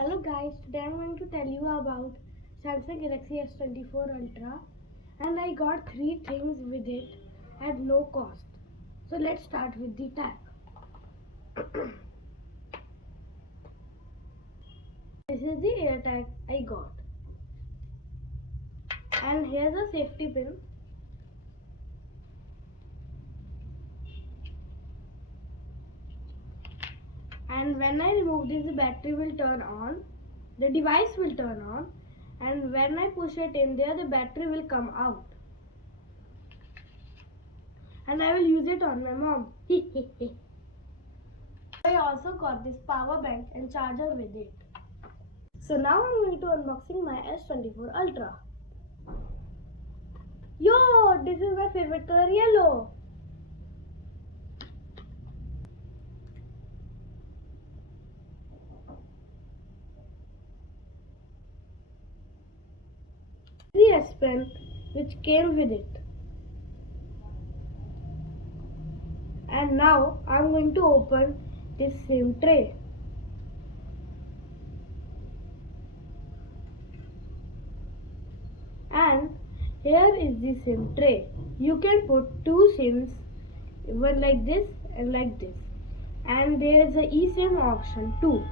Hello guys, today I'm going to tell you about Samsung Galaxy S24 Ultra, and I got 3 things with it at no cost. So let's start with the tag. This is the air tag I got, and here's a safety pin. And when I remove this, the battery will turn on, the device will turn on, and when I push it in there, the battery will come out. And I will use it on my mom. I also got this power bank and charger with it. So now I'm going to unboxing my S24 Ultra. Yo, this is my favorite color, yellow. The S Pen which came with it. And now I'm going to open this same tray. And here is the SIM tray. You can put 2 SIMs, one like this and like this. And there is a eSIM option too.